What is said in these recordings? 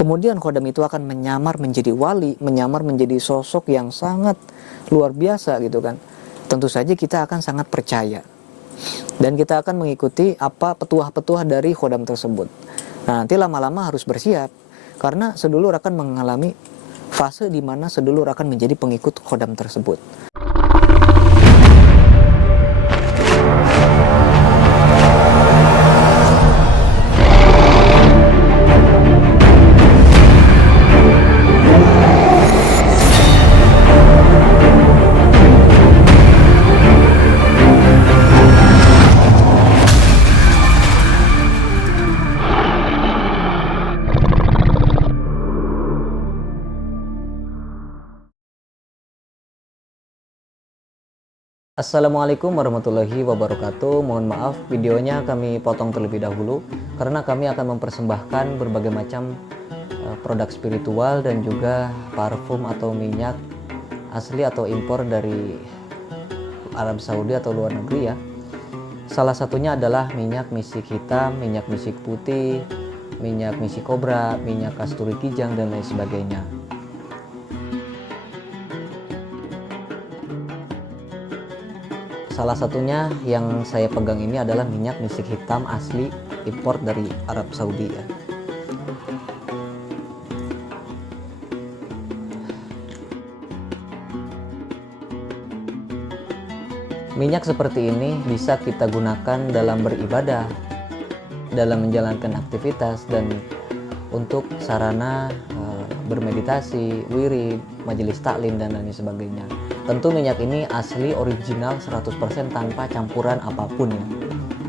Kemudian khodam itu akan menyamar menjadi wali, menyamar menjadi sosok yang sangat luar biasa gitu kan. Tentu saja kita akan sangat percaya. Dan kita akan mengikuti apa petuah-petuah dari khodam tersebut. Nah, nanti lama-lama harus bersiap. Karena sedulur akan mengalami fase di mana sedulur akan menjadi pengikut khodam tersebut. Assalamualaikum warahmatullahi wabarakatuh. Mohon maaf videonya kami potong terlebih dahulu karena kami akan mempersembahkan berbagai macam produk spiritual dan juga parfum atau minyak asli atau impor dari Arab Saudi atau luar negeri ya. Salah satunya adalah minyak misik hitam, minyak misik putih, minyak misik kobra, minyak kasturi kijang dan lain sebagainya. Salah satunya yang saya pegang ini adalah minyak misik hitam asli impor dari Arab Saudi ya. Minyak seperti ini bisa kita gunakan dalam beribadah, dalam menjalankan aktivitas, dan untuk sarana bermeditasi, wirid, majelis taklim dan lain sebagainya. Tentu minyak ini asli original 100% tanpa campuran apapun ya.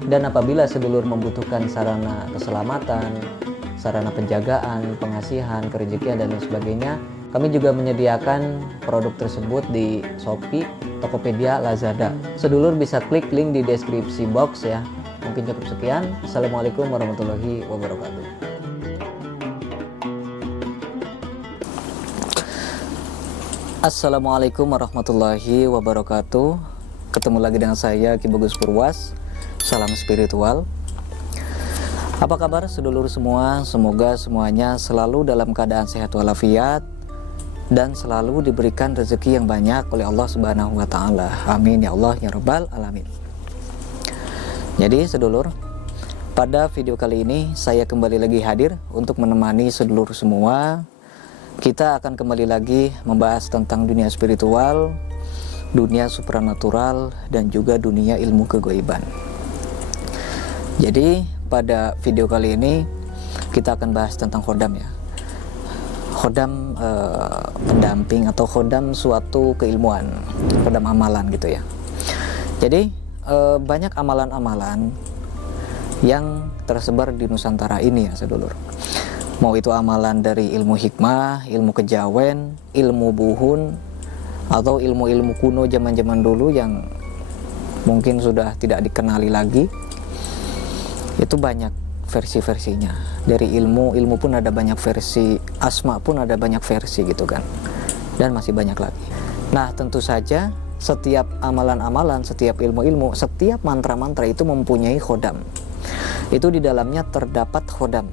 Dan apabila sedulur membutuhkan sarana keselamatan, sarana penjagaan, pengasihan, kerejekian dan lain sebagainya, kami juga menyediakan produk tersebut di Shopee, Tokopedia, Lazada. Sedulur bisa klik link di deskripsi box ya. Mungkin cukup sekian. Assalamualaikum warahmatullahi wabarakatuh. Assalamualaikum warahmatullahi wabarakatuh. Ketemu lagi dengan saya Ki Bagus Purwas. Salam spiritual. Apa kabar sedulur semua? Semoga semuanya selalu dalam keadaan sehat walafiat dan selalu diberikan rezeki yang banyak oleh Allah Subhanahu wa taala. Amin ya Allah ya rabbal alamin. Jadi sedulur, pada video kali ini saya kembali lagi hadir untuk menemani sedulur semua. Kita akan kembali lagi membahas tentang dunia spiritual, dunia supranatural, dan juga dunia ilmu kegoiban. Jadi pada video kali ini kita akan bahas tentang khodam ya. Khodam pendamping atau khodam suatu keilmuan, khodam amalan gitu ya. Jadi banyak amalan-amalan yang tersebar di Nusantara ini ya sedulur. Mau itu amalan dari ilmu hikmah, ilmu kejawen, ilmu buhun, atau ilmu-ilmu kuno zaman-zaman dulu yang mungkin sudah tidak dikenali lagi. Itu banyak versi-versinya. Dari ilmu pun ada banyak versi, asma pun ada banyak versi gitu kan. Dan masih banyak lagi. Nah, tentu saja setiap amalan-amalan, setiap ilmu-ilmu, setiap mantra-mantra itu mempunyai khodam. Itu di dalamnya terdapat khodam.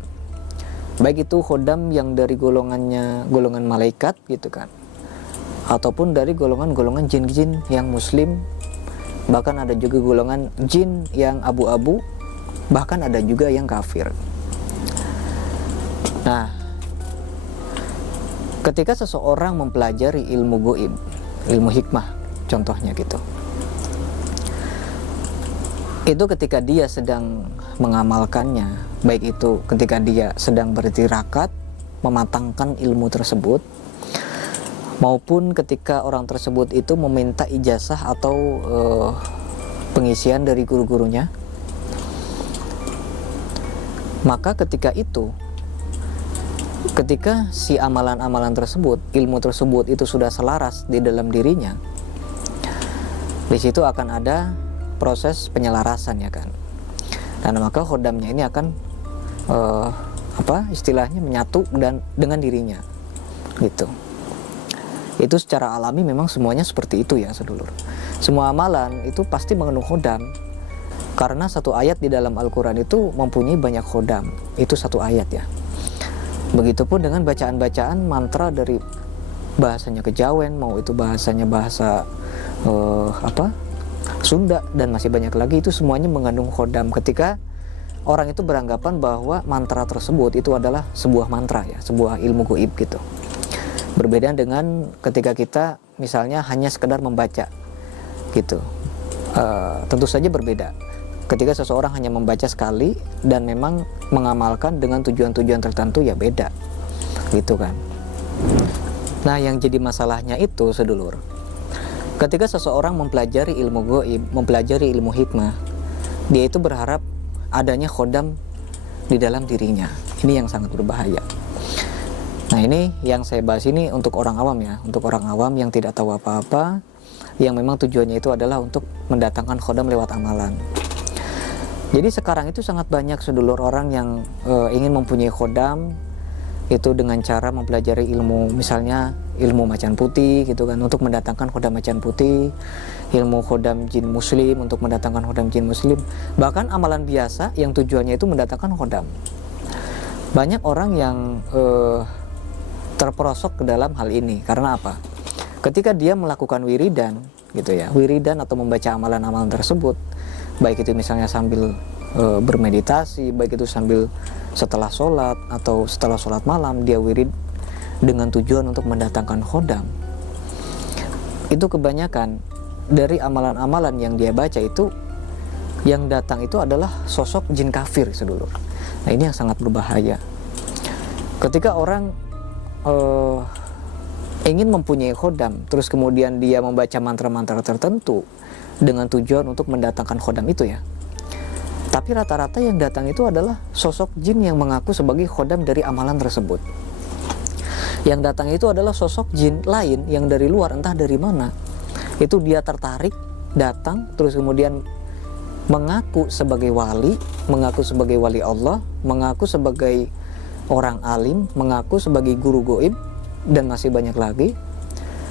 Baik itu khodam yang dari golongan malaikat gitu kan, ataupun dari golongan jin-jin yang muslim, bahkan ada juga golongan jin yang abu-abu, bahkan ada juga yang kafir. Nah, ketika seseorang mempelajari ilmu goib, ilmu hikmah contohnya gitu, itu ketika dia sedang mengamalkannya, baik itu ketika dia sedang bertirakat mematangkan ilmu tersebut, maupun ketika orang tersebut itu meminta ijazah atau pengisian dari guru-gurunya, maka ketika si amalan-amalan tersebut, ilmu tersebut itu sudah selaras di dalam dirinya, di situ akan ada proses penyelarasan ya kan. Dan maka khodamnya ini akan istilahnya menyatu dengan dirinya gitu. Itu secara alami memang semuanya seperti itu ya sedulur. Semua amalan itu pasti mengandung khodam, karena satu ayat di dalam Al-Quran itu mempunyai banyak khodam. Itu satu ayat ya. Begitupun dengan bacaan-bacaan mantra dari bahasanya kejawen, mau itu bahasanya bahasa Sunda, dan masih banyak lagi, itu semuanya mengandung khodam. Ketika orang itu beranggapan bahwa mantra tersebut itu adalah sebuah mantra ya, sebuah ilmu gaib gitu. Berbeda dengan ketika kita misalnya hanya sekedar membaca gitu. Tentu saja berbeda ketika seseorang hanya membaca sekali dan memang mengamalkan dengan tujuan-tujuan tertentu, ya beda gitu kan. Nah, yang jadi masalahnya itu sedulur, ketika seseorang mempelajari ilmu gaib, mempelajari ilmu hikmah, dia itu berharap adanya khodam di dalam dirinya. Ini yang sangat berbahaya. Nah, ini yang saya bahas ini untuk orang awam ya, untuk orang awam yang tidak tahu apa-apa, yang memang tujuannya itu adalah untuk mendatangkan khodam lewat amalan. Jadi sekarang itu sangat banyak sedulur orang yang ingin mempunyai khodam itu dengan cara mempelajari ilmu, misalnya ilmu macan putih gitu kan, untuk mendatangkan khodam macan putih, ilmu khodam jin muslim untuk mendatangkan khodam jin muslim, bahkan amalan biasa yang tujuannya itu mendatangkan khodam. Banyak orang yang terperosok ke dalam hal ini. Karena apa? Ketika dia melakukan wiridan gitu ya, wiridan atau membaca amalan-amalan tersebut, baik itu misalnya sambil bermeditasi, baik itu sambil setelah sholat atau setelah sholat malam dia wirid dengan tujuan untuk mendatangkan khodam, itu kebanyakan dari amalan-amalan yang dia baca itu yang datang itu adalah sosok jin kafir sedulur. Nah, ini yang sangat berbahaya. Ketika orang ingin mempunyai khodam, terus kemudian dia membaca mantra-mantra tertentu dengan tujuan untuk mendatangkan khodam itu ya, tapi rata-rata yang datang itu adalah sosok jin yang mengaku sebagai khodam dari amalan tersebut. Yang datang itu adalah sosok jin lain yang dari luar, entah dari mana. Itu dia tertarik, datang, terus kemudian mengaku sebagai wali, mengaku sebagai wali Allah, mengaku sebagai orang alim, mengaku sebagai guru gaib, dan masih banyak lagi.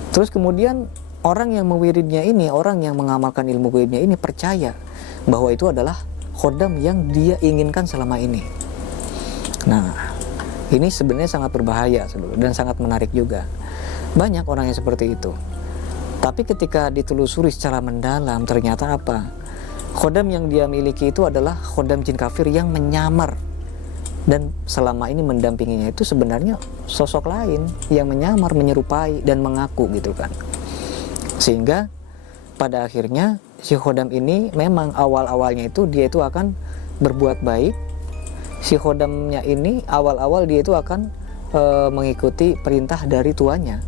Terus kemudian orang yang mewiridnya ini, orang yang mengamalkan ilmu gaibnya ini percaya bahwa itu adalah khodam yang dia inginkan selama ini. Nah, ini sebenarnya sangat berbahaya dan sangat menarik juga. Banyak orang yang seperti itu. Tapi ketika ditelusuri secara mendalam, ternyata apa? Khodam yang dia miliki itu adalah khodam jin kafir yang menyamar. Dan selama ini mendampinginya itu sebenarnya sosok lain yang menyamar, menyerupai, dan mengaku gitu kan. Sehingga pada akhirnya si khodam ini memang awal-awalnya itu dia itu akan berbuat baik. Si khodamnya ini awal-awal dia itu akan mengikuti perintah dari tuannya.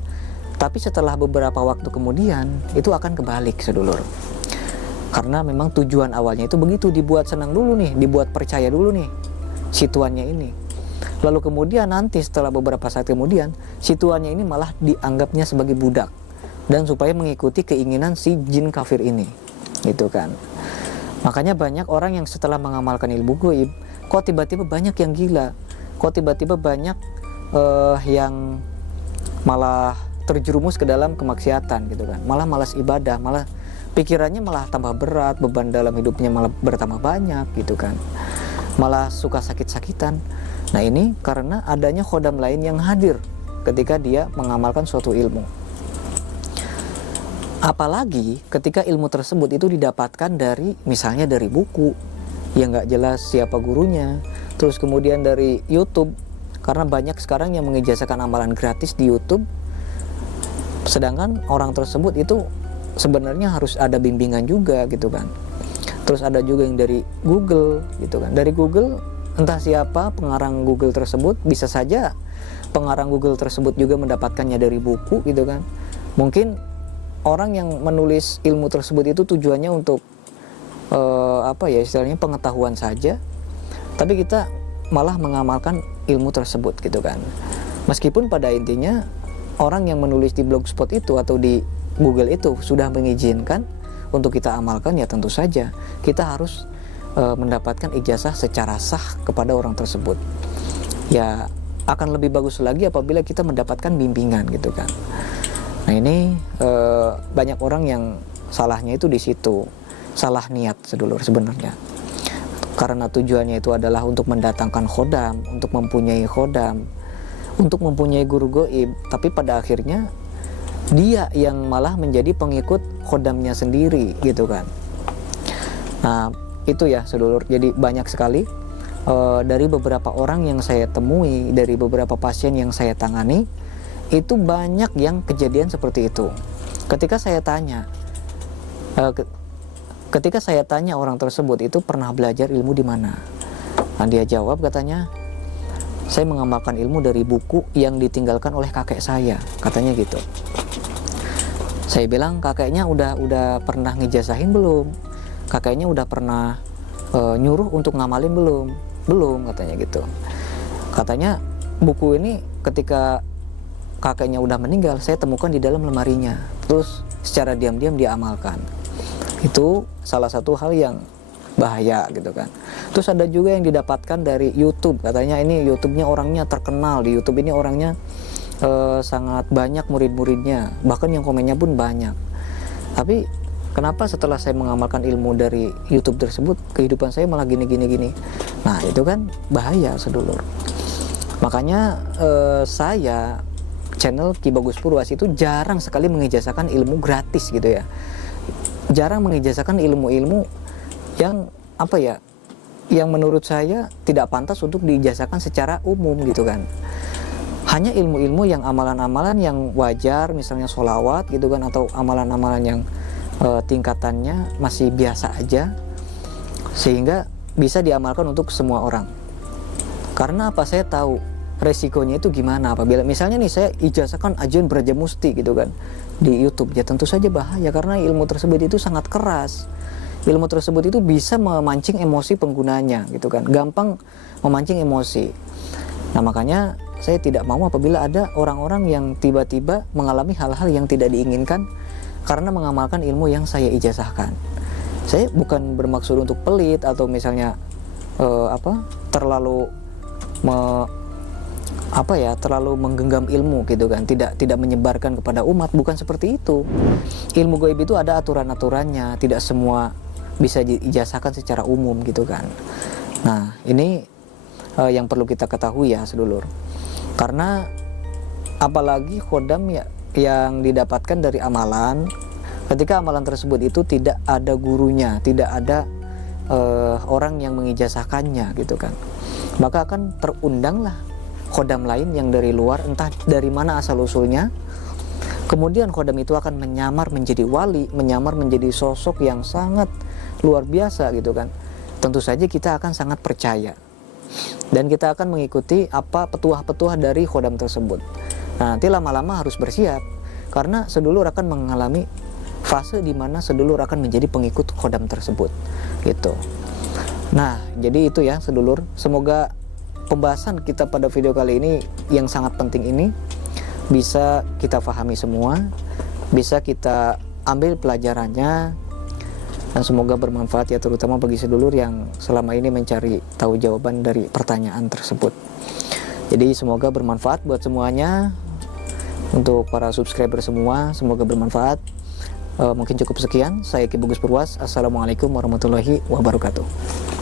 Tapi setelah beberapa waktu kemudian itu akan kebalik sedulur. Karena memang tujuan awalnya itu begitu, dibuat senang dulu nih, dibuat percaya dulu nih si tuannya ini. Lalu kemudian nanti setelah beberapa saat kemudian si tuannya ini malah dianggapnya sebagai budak, dan supaya mengikuti keinginan si jin kafir ini gitu kan. Makanya banyak orang yang setelah mengamalkan ilmu gaib, kok tiba-tiba banyak yang gila, kok tiba-tiba banyak yang malah terjerumus ke dalam kemaksiatan gitu kan, malah malas ibadah, malah pikirannya malah tambah berat, beban dalam hidupnya malah bertambah banyak gitu kan, malah suka sakit-sakitan. Nah, ini karena adanya khodam lain yang hadir ketika dia mengamalkan suatu ilmu. Apalagi ketika ilmu tersebut itu didapatkan dari misalnya dari buku yang nggak jelas siapa gurunya, terus kemudian dari YouTube, karena banyak sekarang yang mengijazahkan amalan gratis di YouTube, sedangkan orang tersebut itu sebenarnya harus ada bimbingan juga gitu kan. Terus ada juga yang dari Google gitu kan. Dari Google, entah siapa pengarang Google tersebut, bisa saja pengarang Google tersebut juga mendapatkannya dari buku gitu kan. Mungkin orang yang menulis ilmu tersebut itu tujuannya untuk istilahnya pengetahuan saja, tapi kita malah mengamalkan ilmu tersebut gitu kan. Meskipun pada intinya orang yang menulis di blogspot itu atau di Google itu sudah mengizinkan untuk kita amalkan, ya tentu saja kita harus mendapatkan ijazah secara sah kepada orang tersebut. Ya akan lebih bagus lagi apabila kita mendapatkan bimbingan gitu kan. Nah, ini banyak orang yang salahnya itu di situ, salah niat sedulur sebenarnya. Karena tujuannya itu adalah untuk mendatangkan khodam, untuk mempunyai khodam. untuk mempunyai guru gaib, tapi pada akhirnya dia yang malah menjadi pengikut khodamnya sendiri gitu kan. Nah itu ya sedulur, jadi banyak sekali dari beberapa orang yang saya temui, dari beberapa pasien yang saya tangani, itu banyak yang kejadian seperti itu. Ketika saya tanya orang tersebut itu pernah belajar ilmu di mana, nah dia jawab katanya, saya mengamalkan ilmu dari buku yang ditinggalkan oleh kakek saya, katanya gitu. Saya bilang, kakeknya udah pernah ngejazahin belum? Kakeknya udah pernah nyuruh untuk ngamalin belum? Belum, katanya gitu. Katanya buku ini ketika kakeknya udah meninggal, saya temukan di dalam lemarinya, terus secara diam-diam dia amalkan. Itu salah satu hal yang bahaya gitu kan. Terus ada juga yang didapatkan dari YouTube, katanya ini YouTube-nya orangnya terkenal, di YouTube ini orangnya sangat banyak murid-muridnya, bahkan yang komennya pun banyak. Tapi kenapa setelah saya mengamalkan ilmu dari YouTube tersebut, kehidupan saya malah gini. Nah itu kan bahaya sedulur. Makanya saya, channel Ki Bagus Purwas itu jarang sekali mengijazahkan ilmu gratis gitu ya. Jarang mengijazahkan ilmu-ilmu yang apa ya, yang menurut saya tidak pantas untuk diijazahkan secara umum gitu kan. Hanya ilmu-ilmu yang amalan-amalan yang wajar, misalnya sholawat gitu kan, atau amalan-amalan yang tingkatannya masih biasa aja, sehingga bisa diamalkan untuk semua orang. Karena apa, saya tahu resikonya itu gimana apabila misalnya nih saya ijazahkan Ajin Brajamusti gitu kan di YouTube, ya tentu saja bahaya karena ilmu tersebut itu sangat keras. Ilmu tersebut itu bisa memancing emosi penggunanya gitu kan, gampang memancing emosi. Nah makanya saya tidak mau apabila ada orang-orang yang tiba-tiba mengalami hal-hal yang tidak diinginkan karena mengamalkan ilmu yang saya ijazahkan. Saya bukan bermaksud untuk pelit atau misalnya terlalu terlalu menggenggam ilmu gitu kan, tidak menyebarkan kepada umat, bukan seperti itu. Ilmu gaib itu ada aturan-aturannya, tidak semua bisa diijazahkan secara umum gitu kan. Nah ini yang perlu kita ketahui ya sedulur. Karena apalagi khodam ya yang didapatkan dari amalan, ketika amalan tersebut itu tidak ada gurunya, tidak ada orang yang mengijazahkannya gitu kan, maka akan terundanglah khodam lain yang dari luar, entah dari mana asal usulnya. Kemudian khodam itu akan menyamar menjadi wali, menyamar menjadi sosok yang sangat luar biasa gitu kan. Tentu saja kita akan sangat percaya dan kita akan mengikuti apa petuah-petuah dari khodam tersebut. Nah, nanti lama-lama harus bersiap karena sedulur akan mengalami fase di mana sedulur akan menjadi pengikut khodam tersebut gitu. Nah, jadi itu ya sedulur, semoga pembahasan kita pada video kali ini yang sangat penting ini bisa kita pahami semua, bisa kita ambil pelajarannya, dan semoga bermanfaat ya, terutama bagi sedulur yang selama ini mencari tahu jawaban dari pertanyaan tersebut. Jadi semoga bermanfaat buat semuanya. Untuk para subscriber semua, semoga bermanfaat. Mungkin cukup sekian, saya Ki Bagus Purwas. Assalamualaikum warahmatullahi wabarakatuh.